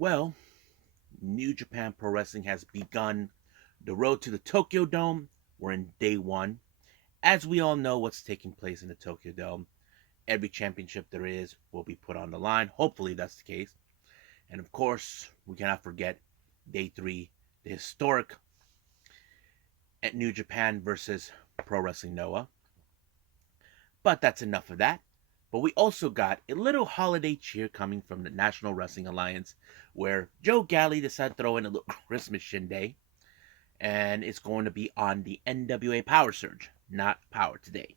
Well, New Japan Pro Wrestling has begun the road to the Tokyo Dome. We're in day one. As we all know what's taking place in the Tokyo Dome, every championship there is will be put on the line. Hopefully that's the case. And of course, we cannot forget day three, the historic at New Japan versus Pro Wrestling Noah. But that's enough of that. But we also got a little holiday cheer coming from the National Wrestling Alliance, where Joe Galli decided to throw in a little Christmas shindig, and it's going to be on the NWA PowerrrSurge, not Power Today.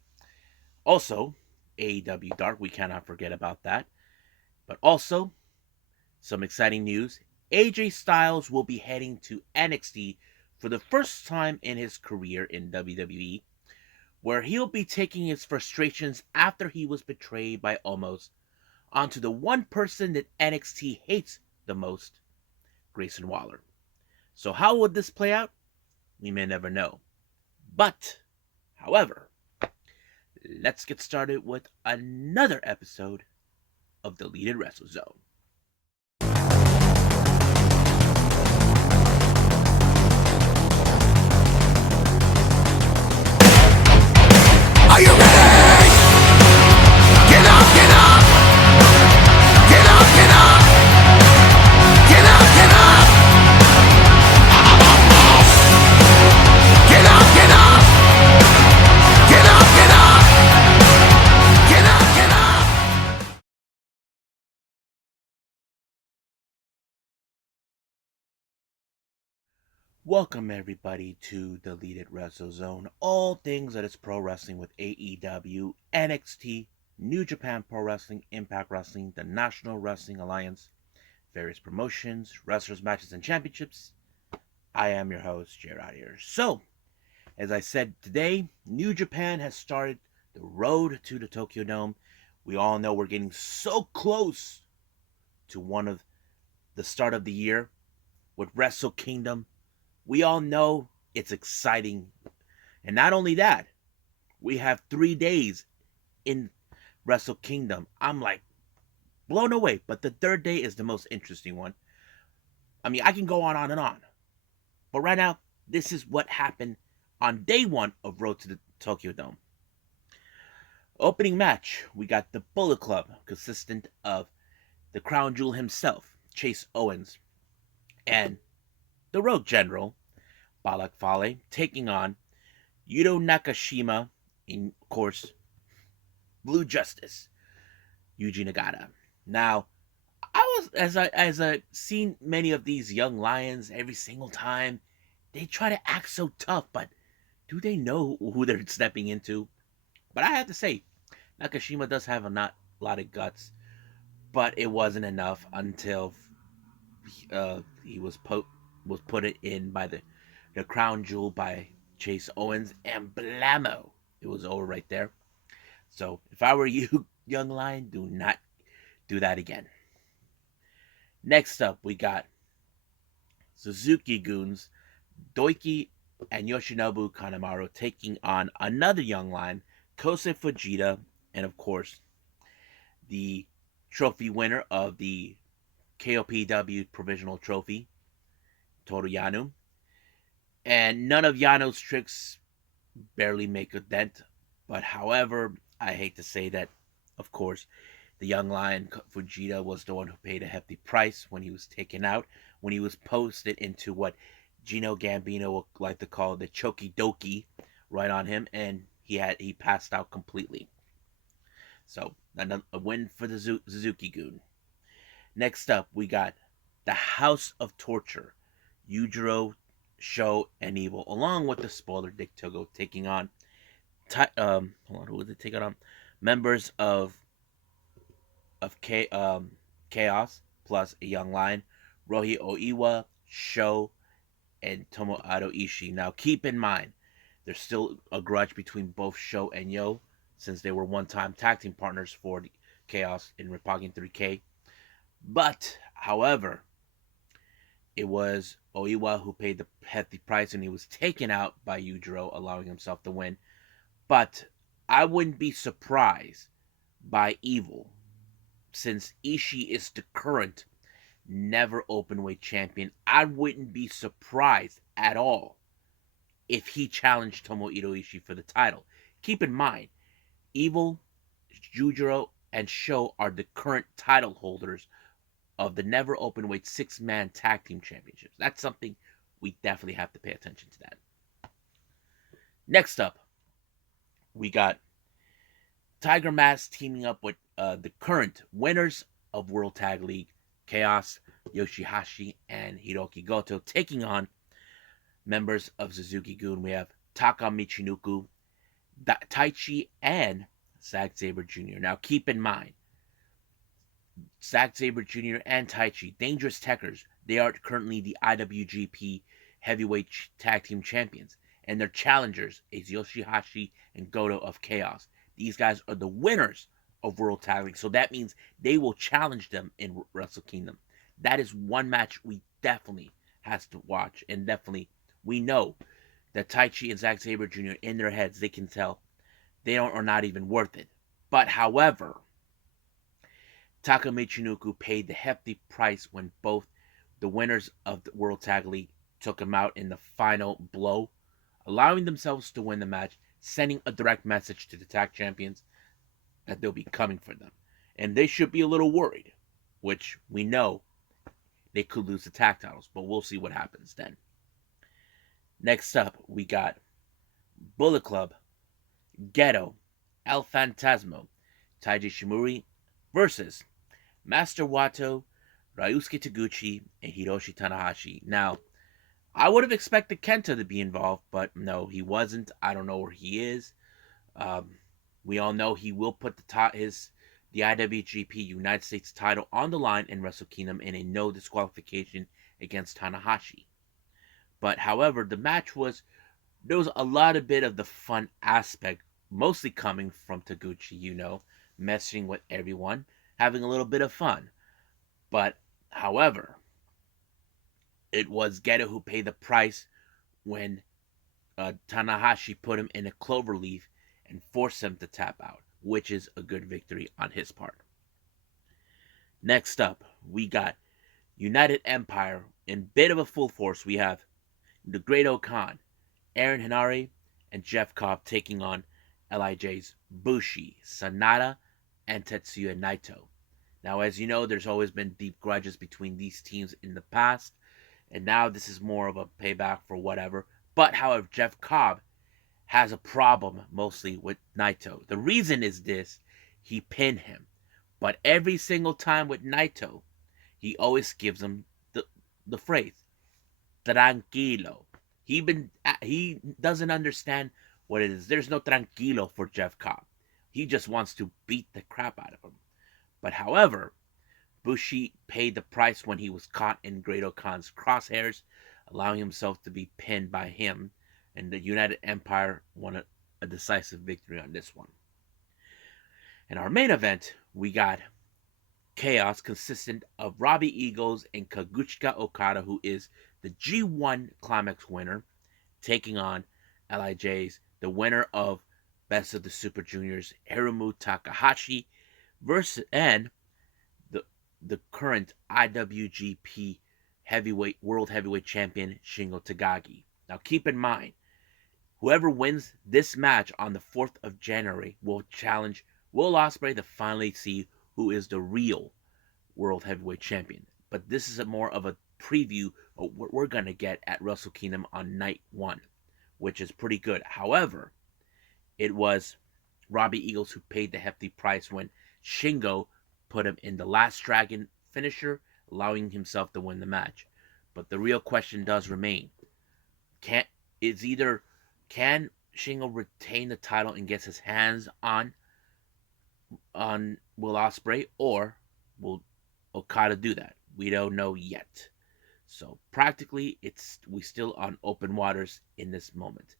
Also, AEW Dark, we cannot forget about that. But also, some exciting news. AJ Styles will be heading to NXT for the first time in his career in WWE, where he'll be taking his frustrations after he was betrayed by Omos onto the one person that NXT hates the most, Grayson Waller. So how would this play out? We may never know. But, however, let's get started with another episode of Deleted Wrestle Zone. Are you ready? Get up, get up! Get up, get up! Get up, get up! Get up, get up! Get up, get up! Get up, get up! Welcome everybody to Deleted Wrestle Zone. All things that is pro wrestling with AEW, NXT, New Japan Pro Wrestling, Impact Wrestling, the National Wrestling Alliance, various promotions, wrestlers, matches, and championships. I am your host, Jared here. So, as I said today, New Japan has started the road to the Tokyo Dome. We all know we're getting so close to one of the start of the year with Wrestle Kingdom. We all know it's exciting. And not only that, we have 3 days in Wrestle Kingdom. I'm like blown away. But the third day is the most interesting one. I mean, I can go on and on. But right now, this is what happened on day one of Road to the Tokyo Dome. Opening match, we got the Bullet Club, consistent of the Crown Jewel himself, Chase Owens, and the Road General, Balak Fale, taking on Yuto Nakashima, in of course, Blue Justice, Yuji Nagata. Now, as I seen many of these young lions every single time, they try to act so tough, but do they know who they're stepping into? But I have to say, Nakashima does have a lot of guts, but it wasn't enough until he was put in by the crown jewel by Chase Owens, and blammo, it was over right there. So if I were you, young lion, do not do that again. Next up, we got Suzuki Goons, Doiki and Yoshinobu Kanemaru taking on another young lion, Kosei Fujita, and of course, the trophy winner of the KOPW Provisional Trophy, Toru Yano. And none of Yano's tricks barely make a dent. But however, I hate to say that, of course, the young lion Fujita was the one who paid a hefty price when he was taken out, when he was posted into what Gino Gambino would like to call the Choki Doki right on him, and he passed out completely. So, a win for the Suzuki Goon. Next up, we got the House of Torture, Yujiro, Sho, and Evil, along with the spoiler Dick Togo, taking on who was it taking on? Members of Chaos, plus a young lion, Rohi Oiwa, Sho, and Tomoado Ishii. Now, keep in mind, there's still a grudge between both Sho and Yo, since they were one-time tag team partners for the Chaos in Roppongi 3K. But, however, it was Oiwa who paid the hefty price, and he was taken out by Yujiro, allowing himself to win. But I wouldn't be surprised by Evil, since Ishii is the current never openweight champion. I wouldn't be surprised at all if he challenged Tomohiro Ishii for the title. Keep in mind, Evil, Jujiro, and Sho are the current title holders of the never openweight six-man tag team championships. That's something we definitely have to pay attention to that. Next up, we got Tiger Mask teaming up with the current winners of World Tag League, Chaos, Yoshihashi, and Hiroki Goto, taking on members of Suzuki-gun. We have Taka Michinoku, Taichi, and Zack Sabre Jr. Now, keep in mind, Zack Sabre Jr. and Taichi, dangerous techers, they are currently the IWGP Heavyweight Tag Team Champions, and their challengers is Yoshihashi and Goto of Chaos. These guys are the winners of World Tag League, so that means they will challenge them in Wrestle Kingdom. That is one match we definitely has to watch, and definitely we know that Taichi and Zack Sabre Jr. in their heads, they can tell they are not even worth it. But however, Taka Michinoku paid the hefty price when both the winners of the World Tag League took him out in the final blow, allowing themselves to win the match, sending a direct message to the tag champions that they'll be coming for them. And they should be a little worried, which we know they could lose the tag titles, but we'll see what happens then. Next up, we got Bullet Club, Geto, El Fantasmo, Taiji Shimuri versus Master Wato, Ryusuke Taguchi, and Hiroshi Tanahashi. Now, I would have expected Kenta to be involved, but no, he wasn't. I don't know where he is. We all know he will put the IWGP United States title on the line in Wrestle Kingdom in a no disqualification against Tanahashi. But however, the match there was a lot of bit of the fun aspect, mostly coming from Taguchi, messing with everyone, having a little bit of fun. But however, it was Geto who paid the price when Tanahashi put him in a cloverleaf and forced him to tap out, which is a good victory on his part. Next up, we got United Empire. In bit of a full force, we have the Great Okan, Aaron Henare, and Jeff Cobb taking on LIJ's Bushi, Sanada, and Tetsuya Naito. Now, as you know, there's always been deep grudges between these teams in the past, and now this is more of a payback for whatever. But, however, Jeff Cobb has a problem mostly with Naito. The reason is this: he pinned him. But every single time with Naito, he always gives him the phrase, tranquilo. He doesn't understand what it is. There's no tranquilo for Jeff Cobb. He just wants to beat the crap out of him. But however, Bushi paid the price when he was caught in Great Okan's crosshairs, allowing himself to be pinned by him, and the United Empire won a decisive victory on this one. In our main event, we got Chaos, consistent of Robbie Eagles and Kazuchika Okada, who is the G1 Climax winner, taking on LIJ's, the winner of Best of the Super Juniors, Hiromu Takahashi, and the current IWGP World Heavyweight Champion, Shingo Takagi. Now keep in mind, whoever wins this match on the 4th of January will challenge Will Ospreay to finally see who is the real World Heavyweight Champion. But this is more of a preview of what we're going to get at Wrestle Kingdom on night 1, which is pretty good. However, it was Robbie Eagles who paid the hefty price when Shingo put him in the Last Dragon finisher, allowing himself to win the match. But the real question does remain: can Shingo retain the title and get his hands on Will Ospreay, or will Okada do that? We don't know yet. So practically, we still on open waters in this moment.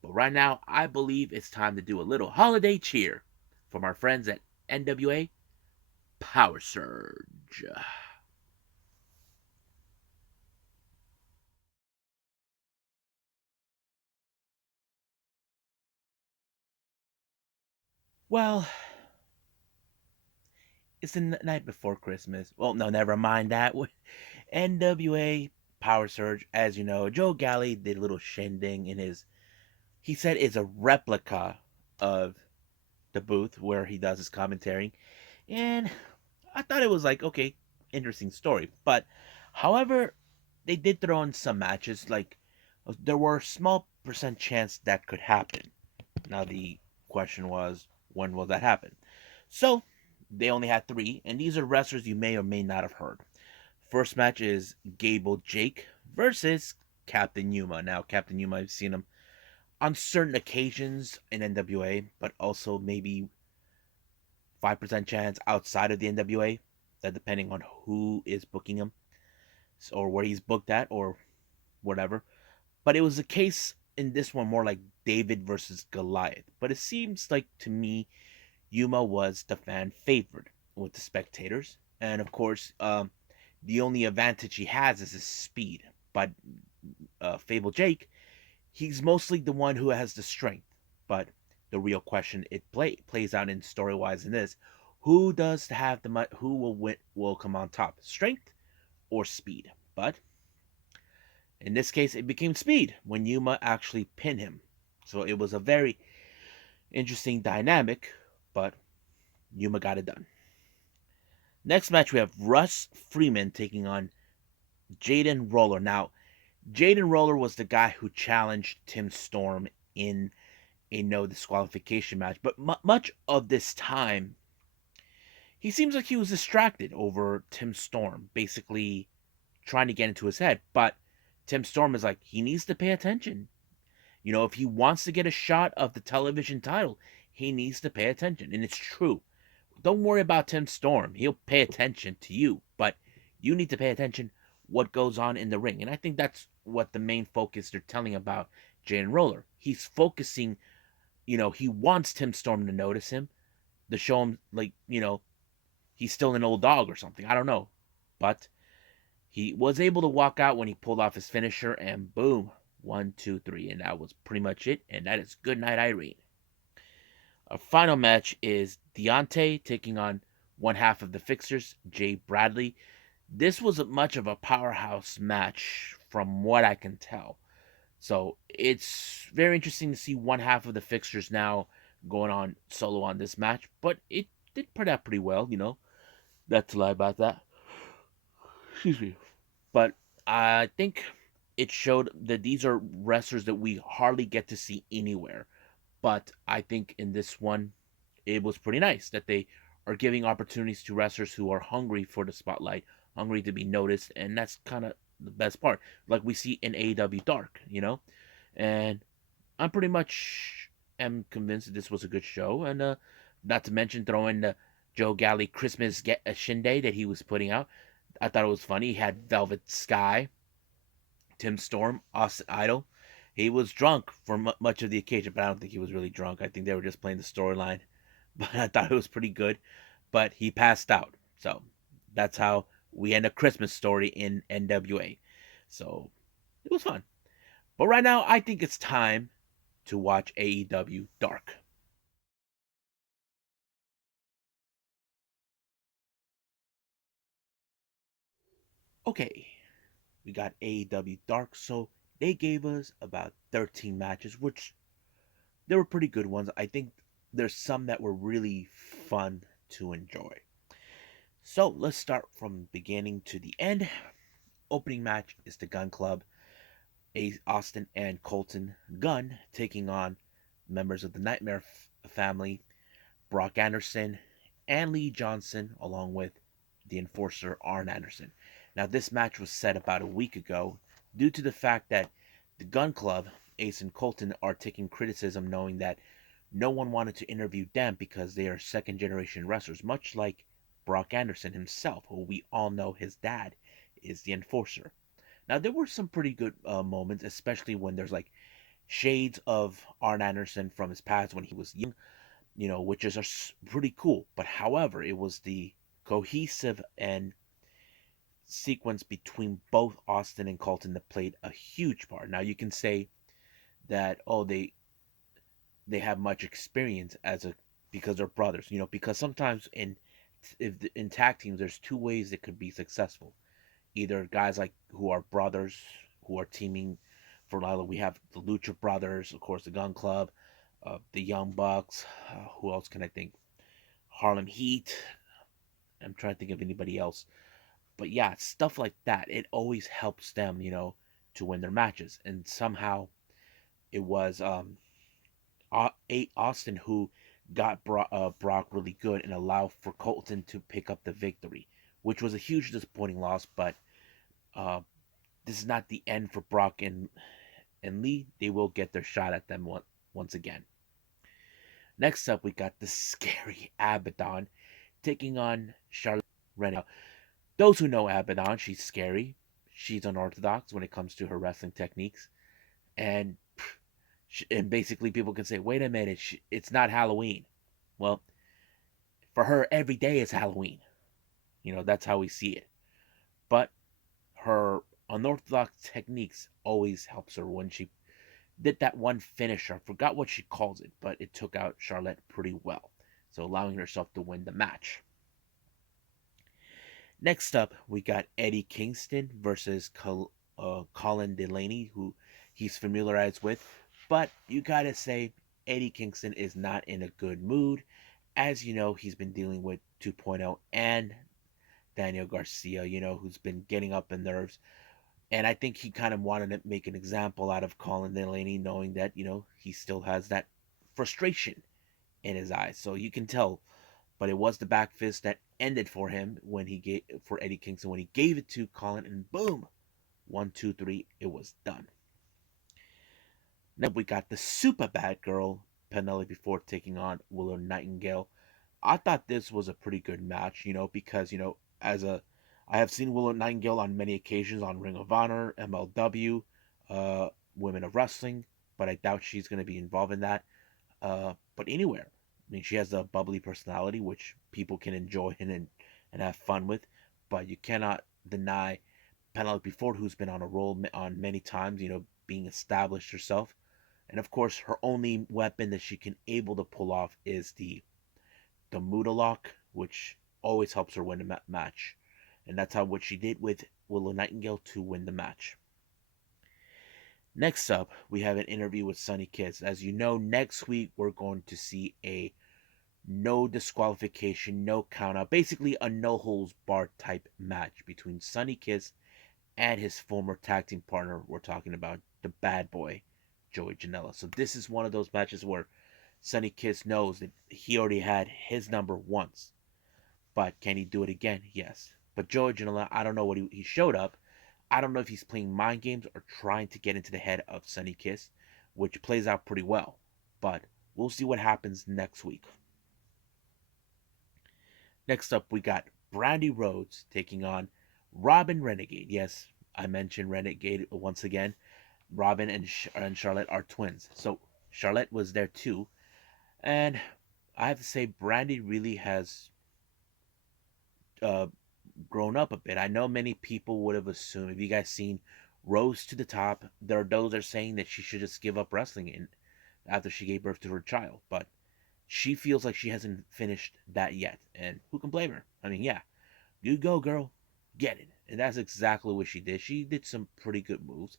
But right now, I believe it's time to do a little holiday cheer from our friends at NWA PowerrrSurge. Well, it's the night before Christmas. Well, no, never mind that. NWA PowerrrSurge, as you know, Joe Galli did a little shindig in his. He said it's a replica of the booth where he does his commentary, and I thought it was like okay, interesting story. But however, they did throw in some matches. Like there were small percent chance that could happen. Now the question was, when will that happen? So they only had three, and these are wrestlers you may or may not have heard. First match is Gable Jake versus Captain Yuma. Now Captain Yuma, I've seen him on certain occasions in NWA, but also maybe 5% chance outside of the NWA. That depending on who is booking him or where he's booked at or whatever. But it was a case in this one more like David versus Goliath. But it seems like to me Yuma was the fan favorite with the spectators, and of course, the only advantage he has is his speed. But Fable Jake, he's mostly the one who has the strength. But the real question plays out in story wise in this: who does have who will come on top, strength or speed? But in this case, it became speed when Yuma actually pinned him. So it was a very interesting dynamic, but Yuma got it done. Next match, we have Russ Freeman taking on Jaden Roller. Now, Jaden Roller was the guy who challenged Tim Storm in a no disqualification match, but much of this time, he seems like he was distracted over Tim Storm, basically trying to get into his head. But Tim Storm is like, he needs to pay attention. You know, if he wants to get a shot of the television title, he needs to pay attention. And it's true. Don't worry about Tim Storm. He'll pay attention to you, but you need to pay attention what goes on in the ring. And I think that's what the main focus they're telling about Jaden Roller. He's focusing, he wants Tim Storm to notice him, to show him, like, he's still an old dog or something. I don't know. But he was able to walk out when he pulled off his finisher, and boom, 1, 2, 3. And that was pretty much it. And that is Good Night Irene. Our final match is Deontay taking on one half of the Fixers, Jay Bradley. This was much of a powerhouse match from what I can tell. So it's very interesting to see one half of the Fixers now going on solo on this match. But it did put out pretty well, Not to lie about that. Excuse me. But I think it showed that these are wrestlers that we hardly get to see anywhere. But I think in this one, it was pretty nice that they are giving opportunities to wrestlers who are hungry for the spotlight, hungry to be noticed, and that's kind of the best part. Like we see in AEW Dark, And I'm pretty much am convinced that this was a good show, and not to mention throwing the Joe Galli Christmas shindig that he was putting out. I thought it was funny. He had Velvet Sky, Tim Storm, Austin Idol. He was drunk for much of the occasion, but I don't think he was really drunk. I think they were just playing the storyline. But I thought it was pretty good. But he passed out. So that's how we end a Christmas story in NWA. So it was fun. But right now, I think it's time to watch AEW Dark. Okay, we got AEW Dark. So they gave us about 13 matches, which they were pretty good ones. I think there's some that were really fun to enjoy. So let's start from beginning to the end. Opening match is the Gun Club, Austin and Colton Gunn taking on members of the Nightmare family, Brock Anderson and Lee Johnson, along with the enforcer Arn Anderson. Now this match was set about a week ago due to the fact that the Gun Club, Ace and Colton, are taking criticism knowing that no one wanted to interview them because they are second generation wrestlers, much like Brock Anderson himself, who we all know his dad is the enforcer. Now there were some pretty good moments, especially when there's like shades of Arn Anderson from his past when he was young, which is pretty cool. But however, it was the cohesive and sequence between both Austin and Colton that played a huge part. Now you can say that they have much experience because they're brothers, because sometimes in in tag teams, there's two ways it could be successful. Either guys like who are brothers who are teaming for Lila. We have the Lucha Brothers, of course, the Gun Club, the Young Bucks. Who else can I think? Harlem Heat. I'm trying to think of anybody else. But yeah, stuff like that. It always helps them, to win their matches. And somehow it was Austin who got Brock really good and allowed for Colton to pick up the victory, which was a huge disappointing loss. But uh, this is not the end for Brock and Lee. They will get their shot at them once again. Next up, we got the scary Abaddon taking on Charlotte Renegade. Those who know Abaddon, she's scary. She's unorthodox when it comes to her wrestling techniques. And basically people can say, wait a minute, it's not Halloween. Well, for her, every day is Halloween. That's how we see it. But her unorthodox techniques always helps her. When she did that one finisher, I forgot what she calls it, but it took out Charlotte pretty well, so allowing herself to win the match. Next up, we got Eddie Kingston versus Colin Delaney, who he's familiarized with. But you gotta say, Eddie Kingston is not in a good mood. As you know, he's been dealing with 2.0 and Daniel Garcia, who's been getting up in nerves. And I think he kind of wanted to make an example out of Colin Delaney, knowing that, he still has that frustration in his eyes. So you can tell. But it was the back fist that ended for him for Eddie Kingston when he gave it to Colin, and boom, 1, 2, 3, it was done. Now we got the super bad girl Penelope Ford taking on Willow Nightingale. I thought this was a pretty good match, because I have seen Willow Nightingale on many occasions on Ring of Honor, MLW, Women of Wrestling, but I doubt she's going to be involved in that. But anywhere. I mean, she has a bubbly personality, which people can enjoy and have fun with. But you cannot deny Penelope Ford, who's been on a roll on many times, being established herself. And of course, her only weapon that she can able to pull off is the Muda Lock, which always helps her win a match. And that's what she did with Willow Nightingale to win the match. Next up, we have an interview with Sonny Kiss. As you know, next week we're going to see a no disqualification, no count out, basically a no holds barred type match between Sonny Kiss and his former tag team partner. We're talking about the bad boy, Joey Janela. So this is one of those matches where Sonny Kiss knows that he already had his number once. But can he do it again? Yes. But Joey Janela, I don't know what he showed up. I don't know if he's playing mind games or trying to get into the head of Sonny Kiss, which plays out pretty well. But we'll see what happens next week. Next up, we got Brandi Rhodes taking on Robin Renegade. Yes, I mentioned Renegade once again. Robin and Charlotte are twins. So Charlotte was there too. And I have to say, Brandi really has grown up a bit. I know many people would have assumed, if you guys seen Rose to the Top, there are those that are saying that she should just give up wrestling after she gave birth to her child. But she feels like she hasn't finished that yet. And who can blame her? I mean, yeah, you go, girl, get it. And that's exactly what she did. She did some pretty good moves.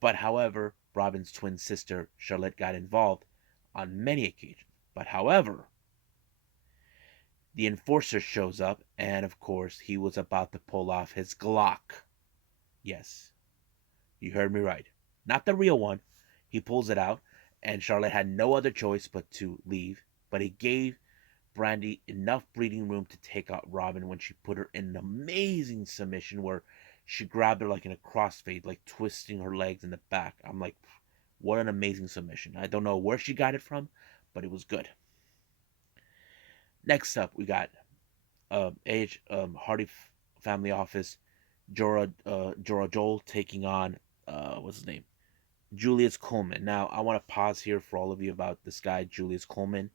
But however, Robin's twin sister, Charlotte, got involved on many occasions. But however, the enforcer shows up, and of course, he was about to pull off his Glock. Yes, you heard me right. Not the real one. He pulls it out, and Charlotte had no other choice but to leave. But it gave Brandi enough breathing room to take out Robin when she put her in an amazing submission where she grabbed her like in a crossfade, like twisting her legs in the back. I'm like, what an amazing submission. I don't know where she got it from, but it was good. Next up, we got Hardy Family Office, Jora Joel taking on, what's his name? Julius Coleman. Now, I want to pause here for all of you about this guy, Julius Coleman.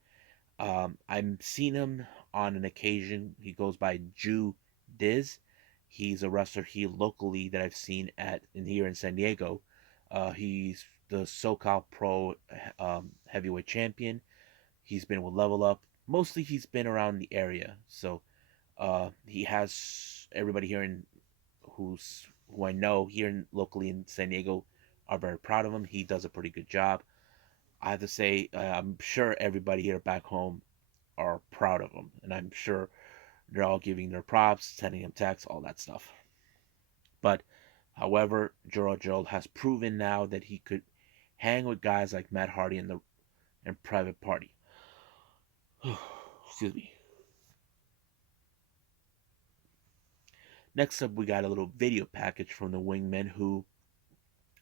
I've seen him on an occasion. He goes by Jew Diz. He's a wrestler here locally that I've seen here in San Diego. He's the SoCal Pro heavyweight champion. He's been with Level Up. Mostly he's been around the area. So He has everybody here in who I know here locally in San Diego are very proud of him. He does a pretty good job. I have to say, I'm sure everybody here back home are proud of him, and I'm sure they're all giving their props, sending him texts, all that stuff. But however, Joe has proven now that he could hang with guys like Matt Hardy and Private Party. Excuse me. Next up, we got a little video package from the Wingmen who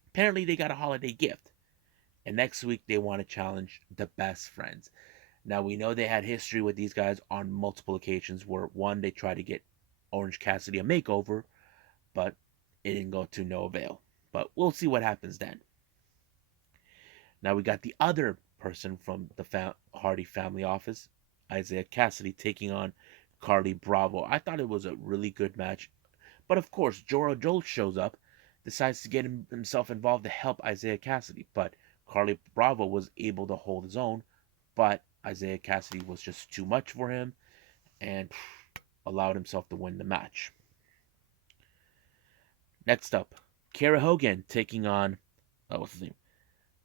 apparently they got a holiday gift. And next week, they want to challenge the Best Friends. Now, we know they had history with these guys on multiple occasions where, one, they tried to get Orange Cassidy a makeover, but it didn't go to no avail. But we'll see what happens then. Now, we got the other person from the Hardy family office, Isaiah Cassidy, taking on Carly Bravo. I thought it was a really good match. But of course, Joel shows up, decides to get himself involved to help Isaiah Cassidy. But Carly Bravo was able to hold his own, but Isaiah Cassidy was just too much for him and allowed himself to win the match. Next up, Kiera Hogan taking on, what's his name?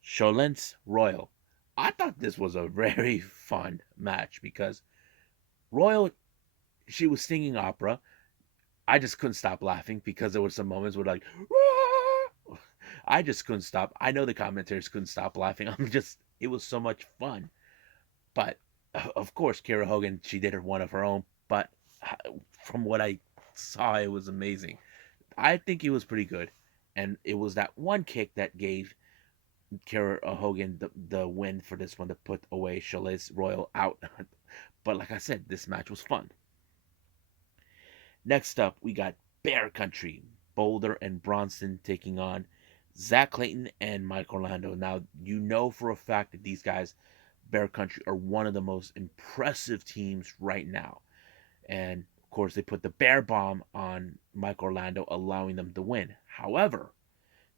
Charlys Royal. I thought this was a very fun match because Royal, she was singing opera. I just couldn't stop laughing because there were some moments where like, Wah! I just couldn't stop. I know the commentators couldn't stop laughing. It was so much fun. But of course, Kiera Hogan, she did one of her own. But from what I saw, it was amazing. I think it was pretty good. And it was that one kick that gave Kiera Hogan the win for this one to put away Charlys Royal out. But like I said, this match was fun. Next up, we got Bear Country, Boulder and Bronson taking on Zach Clayton and Mike Orlando. Now, you know for a fact that these guys, Bear Country, are one of the most impressive teams right now. And, of course, they put the bear bomb on Mike Orlando, allowing them to win. However,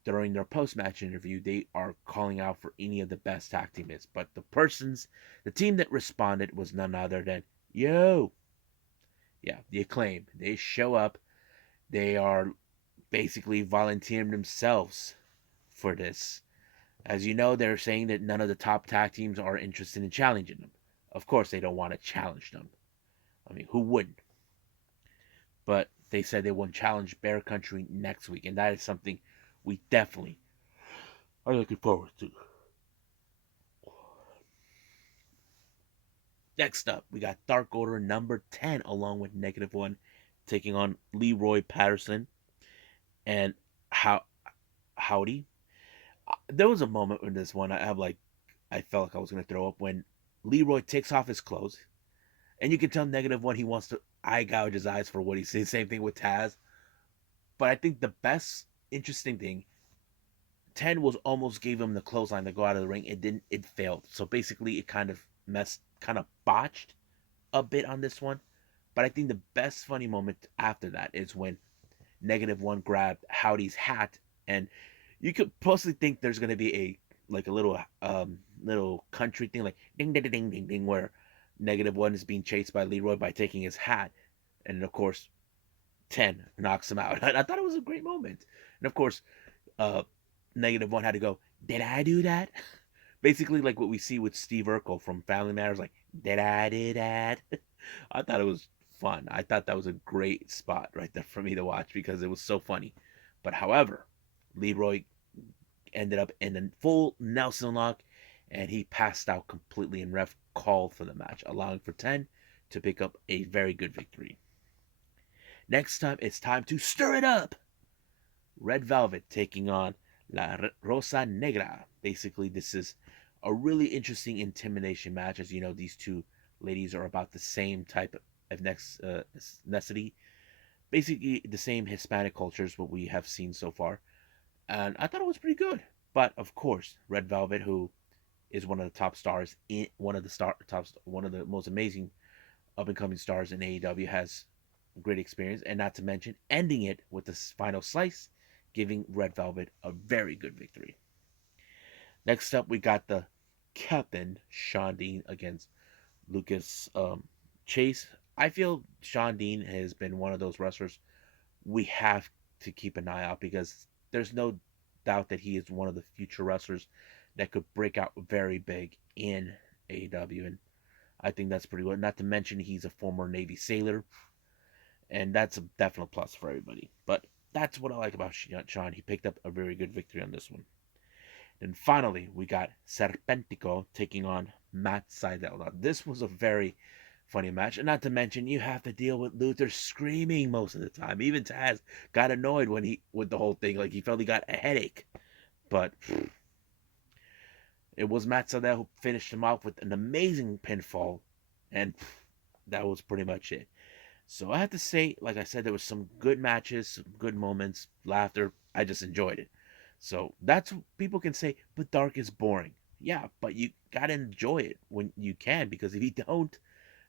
during their post-match interview, they are calling out for any of the best tag teammates. But the team that responded was none other than Yo. Yeah, the Acclaim. They show up. They are basically volunteering themselves for this. As you know, they're saying that none of the top tag teams are interested in challenging them. Of course, they don't want to challenge them. I mean, who wouldn't? But they said they will challenge Bear Country next week, and that is something we definitely are looking forward to. Next up, we got Dark Order number 10 along with -1 taking on Leroy Patterson and Howdy. There was a moment in this one I felt like I was going to throw up when Leroy takes off his clothes, and you can tell -1 he wants to eye gouge his eyes for what he sees. Same thing with Taz. But I think the best interesting thing, 10 was almost gave him the clothesline to go out of the ring. It didn't. It failed. So basically, it kind of botched a bit on this one. But I think the best funny moment after that is when -1 grabbed Howdy's hat, and you could possibly think there's gonna be a little country thing like ding ding ding ding ding where -1 is being chased by Leroy by taking his hat, and of course 10 knocks him out. I thought it was a great moment, and of course -1 had to go, did I do that? Basically like what we see with Steve Urkel from Family Matters, like, did I do that? I thought it was fun. I thought that was a great spot right there for me to watch because it was so funny. But however, Leroy ended up in a full Nelson lock, and he passed out completely, and ref called for the match, allowing for 10 to pick up a very good victory. Next time, it's time to stir it up. Red Velvet taking on La Rosa Negra. Basically, this is a really interesting intimidation match. As you know, these two ladies are about the same type of ethnicity. Basically, the same Hispanic cultures, what we have seen so far. And I thought it was pretty good. But of course, Red Velvet, who is one of the top stars, one of the most amazing up and coming stars in AEW, has great experience, and not to mention ending it with the final slice, giving Red Velvet a very good victory. Next up, we got the Captain Shawn Dean against Lucas Chase. I feel Shawn Dean has been one of those wrestlers we have to keep an eye out, because there's no doubt that he is one of the future wrestlers that could break out very big in AEW. And I think that's pretty good. Not to mention he's a former Navy sailor, and that's a definite plus for everybody. But that's what I like about Shawn. He picked up a very good victory on this one. And finally, we got Serpentico taking on Matt Sydal. Now, this was a very funny match. And not to mention, you have to deal with Luther screaming most of the time. Even Taz got annoyed with the whole thing. Like, he felt he got a headache. But it was Matt Sydal who finished him off with an amazing pinfall. And that was pretty much it. So I have to say, like I said, there was some good matches, some good moments, laughter. I just enjoyed it. So that's what people can say, but Dark is boring. Yeah, but you gotta enjoy it when you can, because if you don't,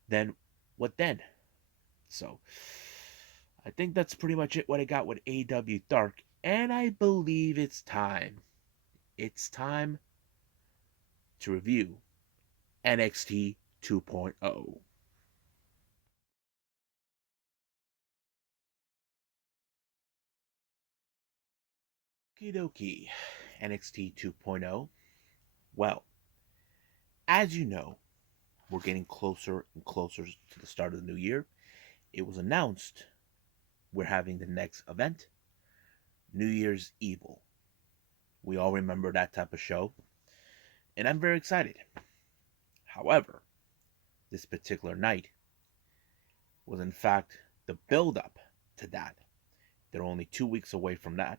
then what then? So I think that's pretty much it what I got with AEW Dark, and I believe it's time. It's time to review NXT 2.0. Okie dokie, NXT 2.0. Well, as you know, we're getting closer and closer to the start of the new year. It was announced we're having the next event, New Year's Evil. We all remember that type of show, and I'm very excited. However, this particular night was in fact the build up to that. They're only 2 weeks away from that.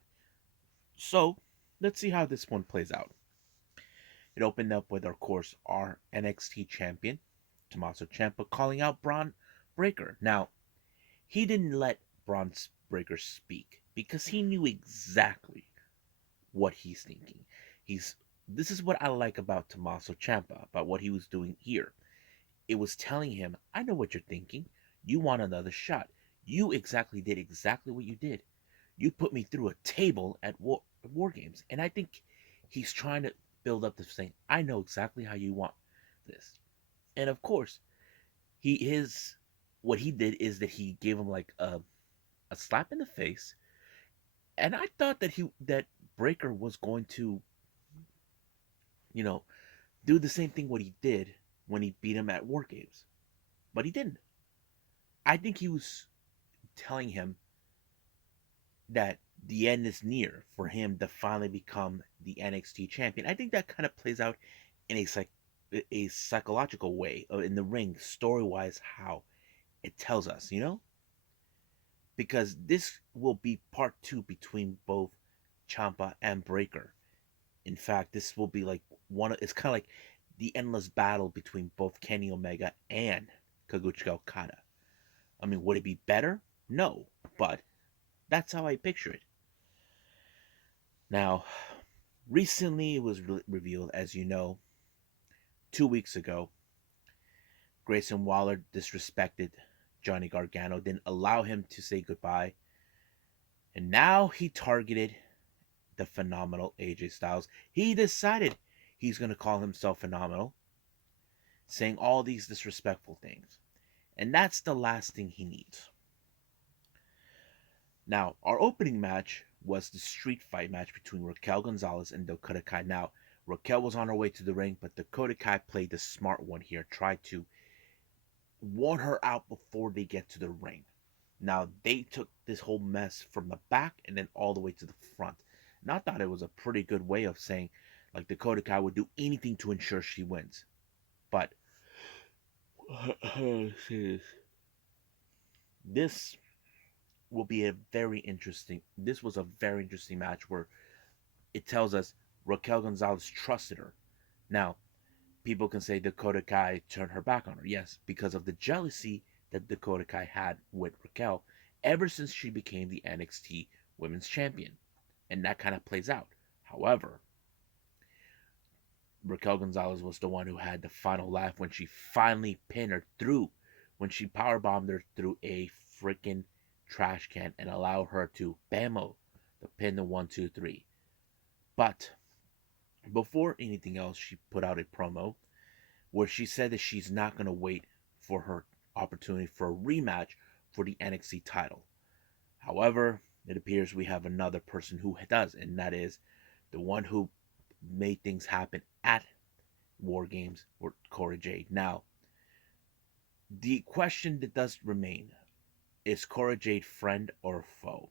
So, let's see how this one plays out. It opened up with, of course, our NXT champion, Tommaso Ciampa, calling out Braun Breaker. Now, he didn't let Braun Breaker speak because he knew exactly what he's thinking. This is what I like about Tommaso Ciampa, about what he was doing here. It was telling him, I know what you're thinking. You want another shot. You did exactly what you did. You put me through a table at War Games. And I think he's trying to build up this thing. I know exactly how you want this. And of course, what he did is that he gave him like a slap in the face. And I thought that Breaker was going to, you know, do the same thing what he did when he beat him at War Games. But he didn't. I think he was telling him that the end is near for him to finally become the NXT champion. I think that kind of plays out in a psychological way in the ring, story wise, how it tells us, because this will be part two between both Ciampa and Breaker. In fact, this will be like it's kind of like the endless battle between both Kenny Omega and Kazuchika Okada. I mean, would it be better? No, but that's how I picture it. Now, recently it was revealed, as you know, 2 weeks ago, Grayson Waller disrespected Johnny Gargano, didn't allow him to say goodbye, and now he targeted the phenomenal AJ Styles. He decided he's going to call himself phenomenal, saying all these disrespectful things. And that's the last thing he needs. Now, our opening match was the street fight match between Raquel Gonzalez and Dakota Kai. Now, Raquel was on her way to the ring, but Dakota Kai played the smart one here, tried to warn her out before they get to the ring. Now, they took this whole mess from the back and then all the way to the front. And I thought it was a pretty good way of saying, like, Dakota Kai would do anything to ensure she wins. But this will be this was a very interesting match where it tells us Raquel Gonzalez trusted her. Now, people can say Dakota Kai turned her back on her. Yes, because of the jealousy that Dakota Kai had with Raquel ever since she became the NXT Women's Champion. And that kind of plays out. However, Raquel Gonzalez was the one who had the final laugh when she finally pinned her through, when she powerbombed her through a freaking trash can and allowed her to bammo the pin the 1, 2, 3. But before anything else, she put out a promo where she said that she's not going to wait for her opportunity for a rematch for the NXT title. However, it appears we have another person who does, and that is the one who made things happen at War Games with Cora Jade. Now, the question that does remain is Cora Jade friend or foe?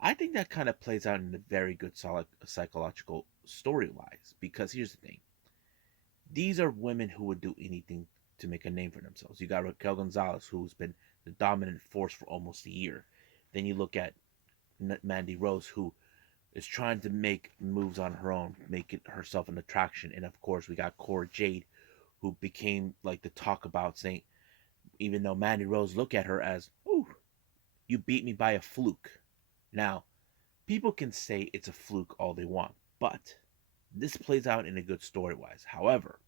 I think that kind of plays out in a very good solid psychological story wise, because here's the thing. These are women who would do anything to make a name for themselves. You got Raquel Gonzalez, who's been the dominant force for almost a year. Then you look at Mandy Rose, who is trying to make moves on her own, make it herself an attraction. And of course, we got Cora Jade, who became like the talk about, saying, even though Mandy Rose look at her as, "Ooh, you beat me by a fluke." Now, people can say it's a fluke all they want, but this plays out in a good story wise. However,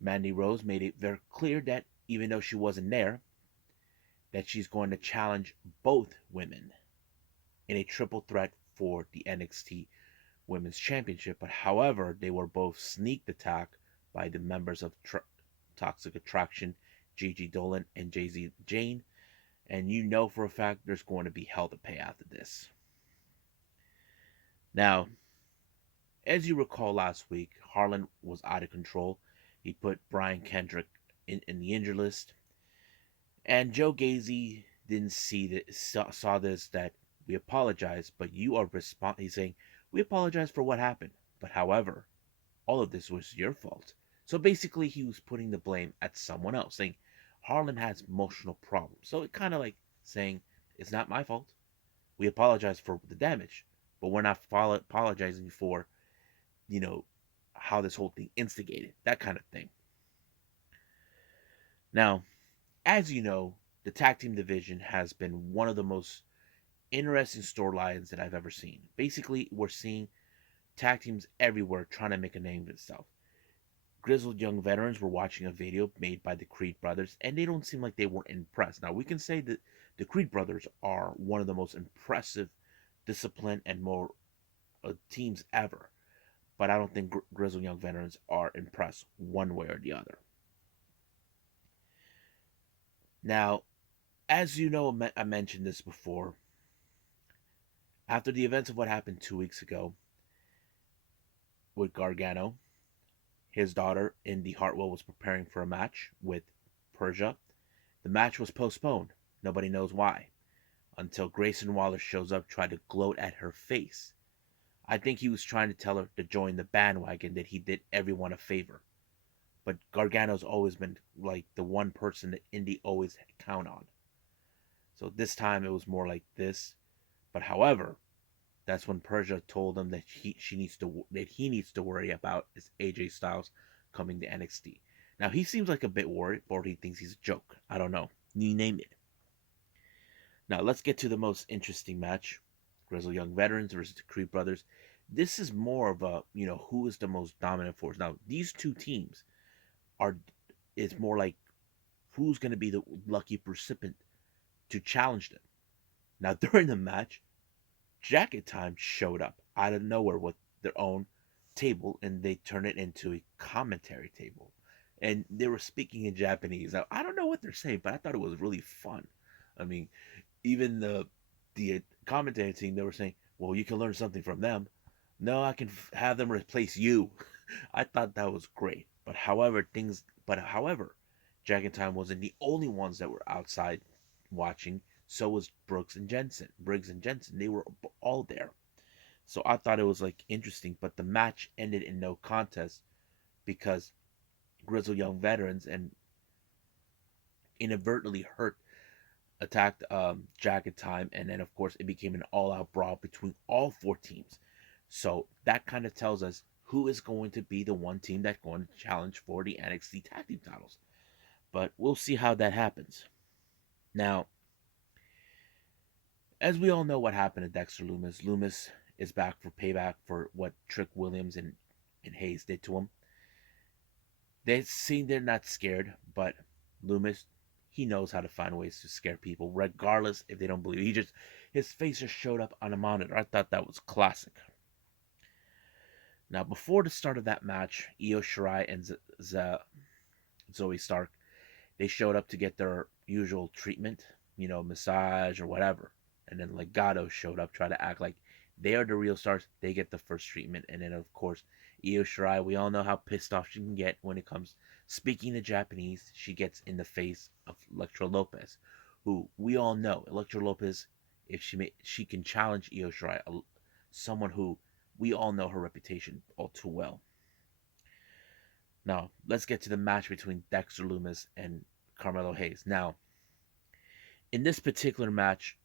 Mandy Rose made it very clear that even though she wasn't there, that she's going to challenge both women in a triple threat for the NXT Women's Championship. But however, they were both sneaked attack by the members of Toxic Attraction, Gigi Dolan and Jay-Z Jane. And you know for a fact there's going to be hell to pay after this. Now, as you recall last week, Harlan was out of control. He put Brian Kendrick in the injured list. And Joe Galli didn't see that, saw this, that we apologize, but you are he's saying, we apologize for what happened. But however, all of this was your fault. So basically he was putting the blame at someone else, saying Harlan has emotional problems. So it kind of like saying, it's not my fault. We apologize for the damage, but we're not apologizing for, how this whole thing instigated, that kind of thing. Now, as you know, the tag team division has been one of the most interesting storylines that I've ever seen. Basically, we're seeing tag teams everywhere trying to make a name for themselves. Grizzled young veterans were watching a video made by the Creed brothers, and they don't seem like they were impressed. Now, we can say that the Creed brothers are one of the most impressive, disciplined, and more teams ever. But I don't think Grizzled young veterans are impressed one way or the other. Now, as you know, I mentioned this before. After the events of what happened 2 weeks ago with Gargano, his daughter, Indy Hartwell, was preparing for a match with Persia. The match was postponed. Nobody knows why. Until Grayson Waller shows up, trying to gloat at her face. I think he was trying to tell her to join the bandwagon, that he did everyone a favor. But Gargano's always been like the one person that Indy always count on. So this time it was more like this. But however, that's when Persia told him that he needs to worry about is AJ Styles coming to NXT. Now he seems like a bit worried, or he thinks he's a joke. I don't know. You name it. Now let's get to the most interesting match: Grizzled Young Veterans versus the Creed Brothers. This is more of a who is the most dominant force. Now these two teams it's more like who's going to be the lucky recipient to challenge them. Now during the match, Jacket Time showed up out of nowhere with their own table, and they turned it into a commentary table. And they were speaking in Japanese. Now, I don't know what they're saying, but I thought it was really fun. I mean, even the commentary team, they were saying, well, you can learn something from them. No, I can have them replace you. I thought that was great. But however, Jacket Time wasn't the only ones that were outside watching. So was Briggs and Jensen. They were all there. So I thought it was like interesting, but the match ended in no contest because Grizzled Young Veterans and inadvertently attacked Jacket Time, and then of course it became an all-out brawl between all four teams. So that kind of tells us who is going to be the one team that's going to challenge for the NXT Tag Team titles. But we'll see how that happens. Now, as we all know what happened to Dexter Lumis, Lumis is back for payback for what Trick Williams and Hayes did to him. They seem they're not scared, but Lumis, he knows how to find ways to scare people, regardless if they don't believe. His face just showed up on a monitor. I thought that was classic. Now, before the start of that match, Io Shirai and Zoe Stark, They showed up to get their usual treatment, massage or whatever. And then Legado showed up, try to act like they are the real stars. They get the first treatment. And then, of course, Io Shirai, we all know how pissed off she can get when it comes speaking the Japanese. She gets in the face of Elektra Lopez, who we all know, Elektra Lopez, if she can challenge Io Shirai, someone who we all know her reputation all too well. Now, let's get to the match between Dexter Lumis and Carmelo Hayes. Now, in this particular match,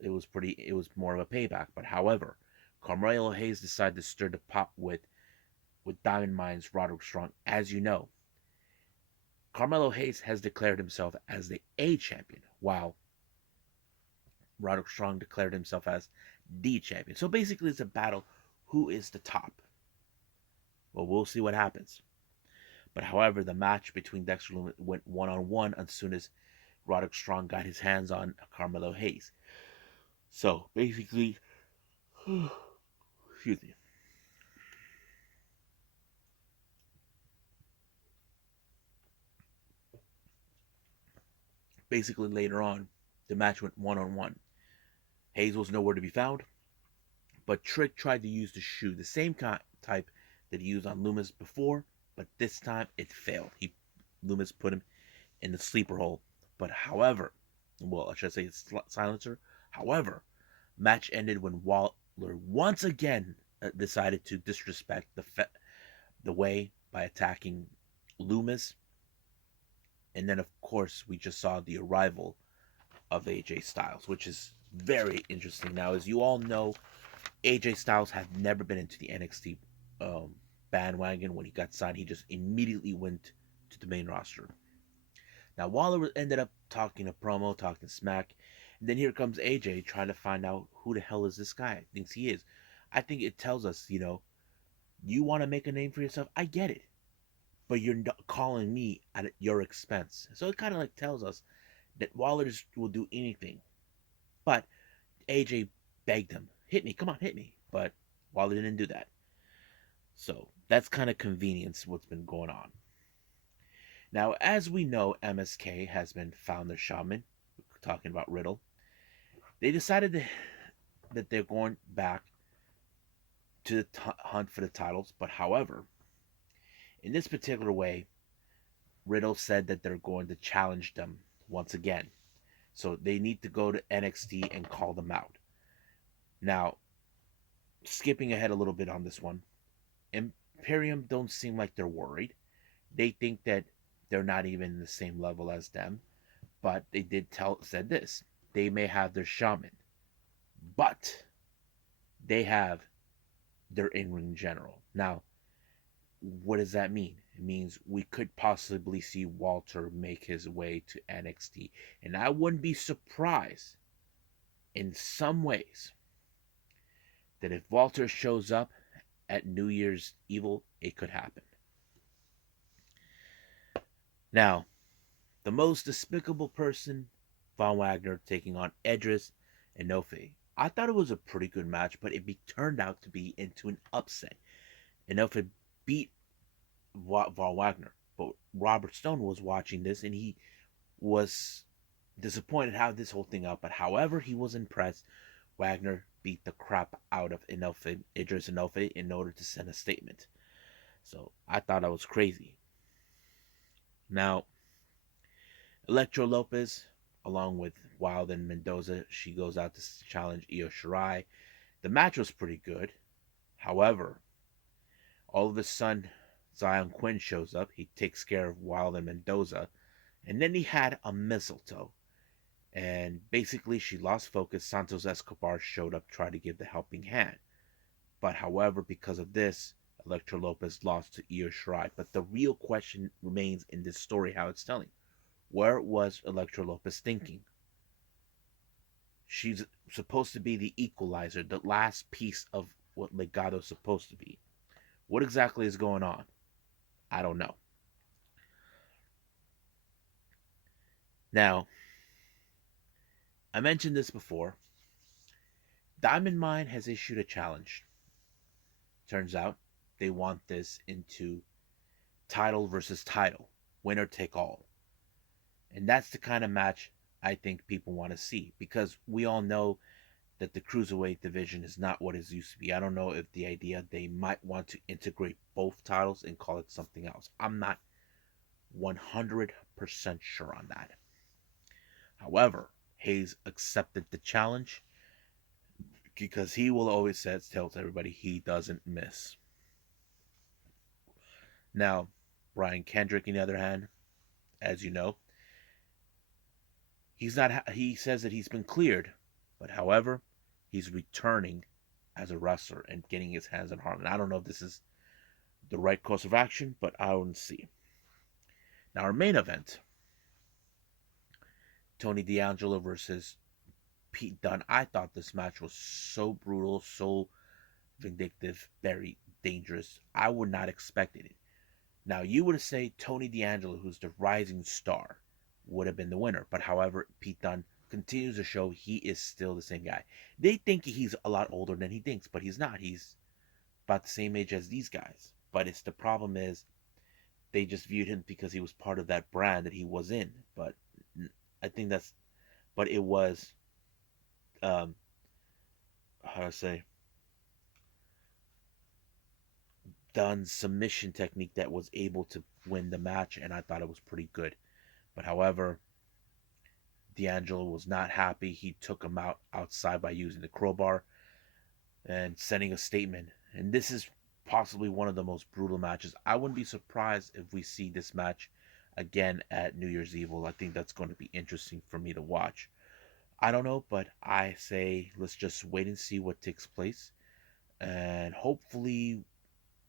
it was more of a payback. But however, Carmelo Hayes decided to stir the pot with Diamond Mine's Roderick Strong. As you know, Carmelo Hayes has declared himself as the A champion, while Roderick Strong declared himself as D champion. So basically, it's a battle who is the top. Well, we'll see what happens. But however, the match between Dexter Lumis went one-on-one as soon as Roderick Strong got his hands on Carmelo Hayes. So basically, excuse me. Basically, later on, the match went one-on-one. Hayes was nowhere to be found, but Trick tried to use the shoe, the same type that he used on Lumis before, but this time it failed. Lumis put him in the sleeper hole. But however, I should say silencer. However, match ended when Waller once again decided to disrespect the way by attacking Lumis. And then, of course, we just saw the arrival of AJ Styles, which is very interesting. Now, as you all know, AJ Styles had never been into the NXT bandwagon. When he got signed, he just immediately went to the main roster. Now, Waller ended up talking a promo, talking smack, and then here comes AJ trying to find out who the hell is this guy thinks he is. I think it tells us, you want to make a name for yourself. I get it, but you're calling me at your expense. So it kind of tells us that Waller will do anything. But AJ begged him, hit me, come on, hit me. But Waller didn't do that. So that's kind of convenience what's been going on. Now, as we know, MSK has been found their shaman. We're talking about Riddle. They decided that they're going back to the hunt for the titles. But however, in this particular way, Riddle said that they're going to challenge them once again. So they need to go to NXT and call them out. Now, skipping ahead a little bit on this one, Imperium don't seem like they're worried. They think that they're not even in the same level as them, but they said this. They may have their shaman, but they have their in-ring general. Now, what does that mean? It means we could possibly see Walter make his way to NXT. And I wouldn't be surprised in some ways that if Walter shows up at New Year's Evil, it could happen. Now, the most despicable person, Von Wagner taking on Edris and Inoue. I thought it was a pretty good match, but it turned out to be into an upset. Inoue beat Von Wagner, but Robert Stone was watching this and he was disappointed how this whole thing out. But however, he was impressed. Wagner beat the crap out of Idris Inoue in order to send a statement. So I thought that was crazy. Now, Elektra Lopez, along with Wilde and Mendoza, she goes out to challenge Io Shirai. The match was pretty good. However, all of a sudden, Zion Quinn shows up. He takes care of Wilde and Mendoza. And then he had a mistletoe. And basically, she lost focus. Santos Escobar showed up, tried to give the helping hand. But however, because of this, Elektra Lopez lost to Io Shirai. But the real question remains in this story, how it's telling. Where was Elektra Lopez thinking? She's supposed to be the equalizer, the last piece of what Legado's supposed to be. What exactly is going on? I don't know. Now, I mentioned this before. Diamond Mine has issued a challenge. Turns out they want this into title versus title, winner take all. And that's the kind of match I think people want to see, because we all know that the cruiserweight division is not what it used to be. I don't know if the idea they might want to integrate both titles and call it something else. I'm not 100% sure on that. However, Hayes accepted the challenge because he will always tells everybody he doesn't miss. Now, Brian Kendrick, on the other hand, as you know, he's not. He says that he's been cleared, but however, he's returning as a wrestler and getting his hands on Harlan. I don't know if this is the right course of action, but I will see. Now, our main event, Tony D'Angelo versus Pete Dunne. I thought this match was so brutal, so vindictive, very dangerous. I would not expect it. Now, you would say Tony D'Angelo, who's the rising star, would have been the winner. But however, Pete Dunne continues to show he is still the same guy. They think he's a lot older than he thinks, but he's not. He's about the same age as these guys. But the problem is they just viewed him because he was part of that brand that he was in. But I think but it was, how do I say, Dunne's submission technique that was able to win the match, and I thought it was pretty good. But however, D'Angelo was not happy. He took him outside by using the crowbar and sending a statement. And this is possibly one of the most brutal matches. I wouldn't be surprised if we see this match again at New Year's Eve. I think that's going to be interesting for me to watch. I don't know, but I say let's just wait and see what takes place. And hopefully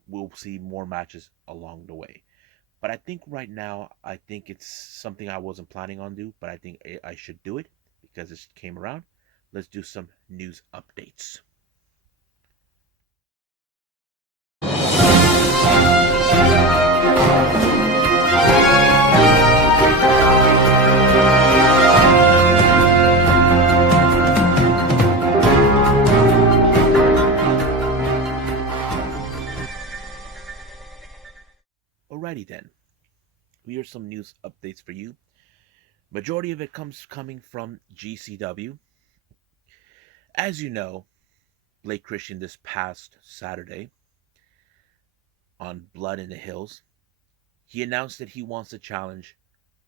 we'll see more matches along the way. But I think right now, I think it's something I wasn't planning on do, but I think I should do it because it came around. Let's do some news updates. Alrighty then, here's some news updates for you. Majority of it coming from GCW. As you know, Blake Christian this past Saturday on Blood in the Hills, he announced that he wants to challenge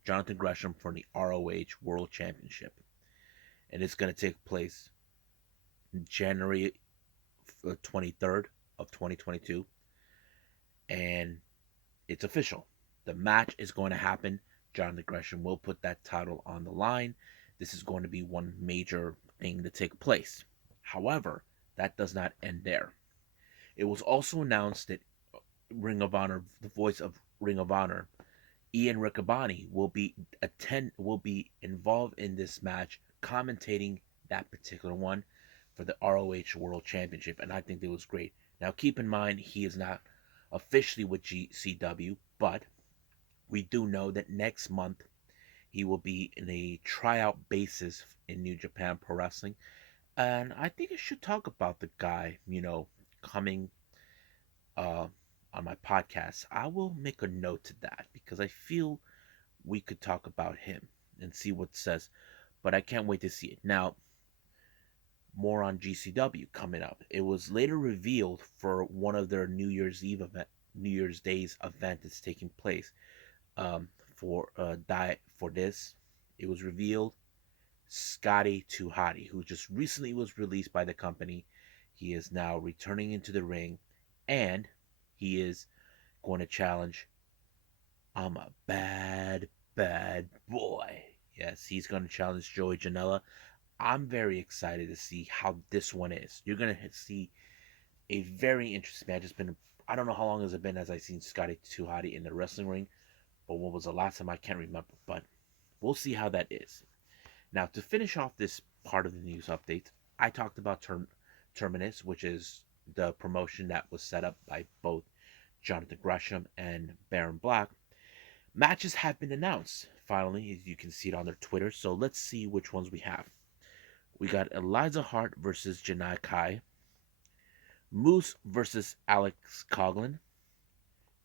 Jonathan Gresham for the ROH World Championship. And it's going to take place January 23rd of 2022. And it's official. The match is going to happen. Jonathan Gresham will put that title on the line. This is going to be one major thing to take place. However, that does not end there. It was also announced that Ring of Honor, the voice of Ring of Honor, Ian Riccaboni, will be involved in this match, commentating that particular one for the ROH World Championship, and I think it was great. Now, keep in mind, he is not officially with GCW, but we do know that next month he will be in a tryout basis in New Japan Pro Wrestling, and I think I should talk about the guy, coming on my podcast. I will make a note to that because I feel we could talk about him and see what it says, but I can't wait to see it. Now, more on GCW coming up. It was later revealed for one of their New Year's Day's event that's taking place. For this, it was revealed Scotty 2 Hotty, who just recently was released by the company. He is now returning into the ring, and he is going to challenge I'm a bad boy. Yes, he's going to challenge Joey Janela. I'm very excited to see how this one is. You're going to see a very interesting match. I don't know how long has it been as I've seen Scotty 2 Hotty in the wrestling ring, but when was the last time? I can't remember, but we'll see how that is. Now, to finish off this part of the news update, I talked about Terminus, which is the promotion that was set up by both Jonathan Gresham and Baron Black. Matches have been announced, finally, as you can see it on their Twitter, so let's see which ones we have. We got Eliza Hart versus Janai Kai, Moose versus Alex Coughlin,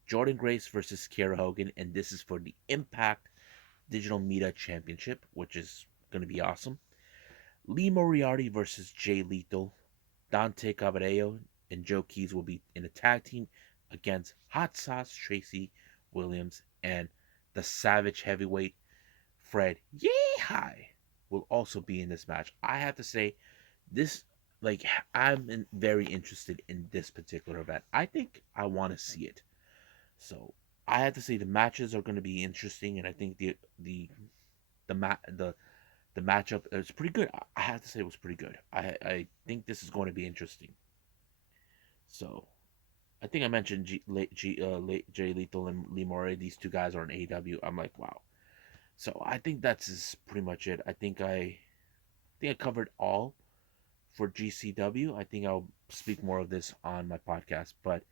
Jordan Grace versus Kiera Hogan, and this is for the Impact Digital Media Championship, which is going to be awesome. Lee Moriarty versus Jay Lethal. Dante Caballero and Joe Keys will be in a tag team against Hot Sauce Tracy Williams, and the Savage Heavyweight Fred Yehi will also be in this match. I have to say, this, like, very interested in this particular event. I think I want to see it. So I have to say the matches are going to be interesting, and I think the matchup is pretty good. I have to say it was pretty good. I think this is going to be interesting. So I think I mentioned Jay Lethal and Lee Moriarty. These two guys are in AEW. I'm like, wow. So I think that's pretty much it. I think I covered all for GCW. I think I'll speak more of this on my podcast, but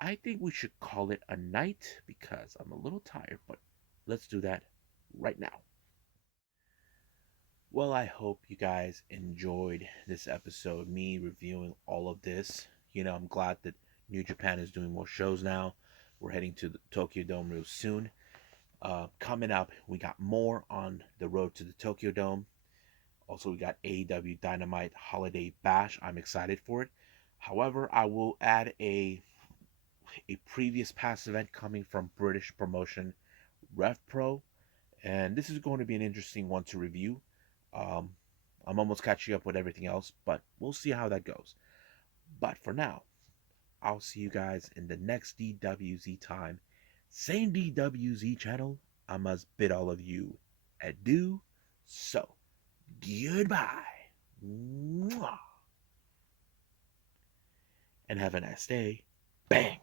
I think we should call it a night because I'm a little tired, but let's do that right now. Well, I hope you guys enjoyed this episode, me reviewing all of this. I'm glad that New Japan is doing more shows now. We're heading to the Tokyo Dome real soon. Coming up, we got more on the road to the Tokyo Dome. Also, we got AEW Dynamite Holiday Bash. I'm excited for it. However, I will add a previous past event coming from British promotion Rev Pro, and this is going to be an interesting one to review. I'm almost catching up with everything else, but we'll see how that goes. But for now, I'll see you guys in the next DWZ time. Same DWZ channel. I must bid all of you adieu. So, goodbye. Mwah. And have a nice day. Bang.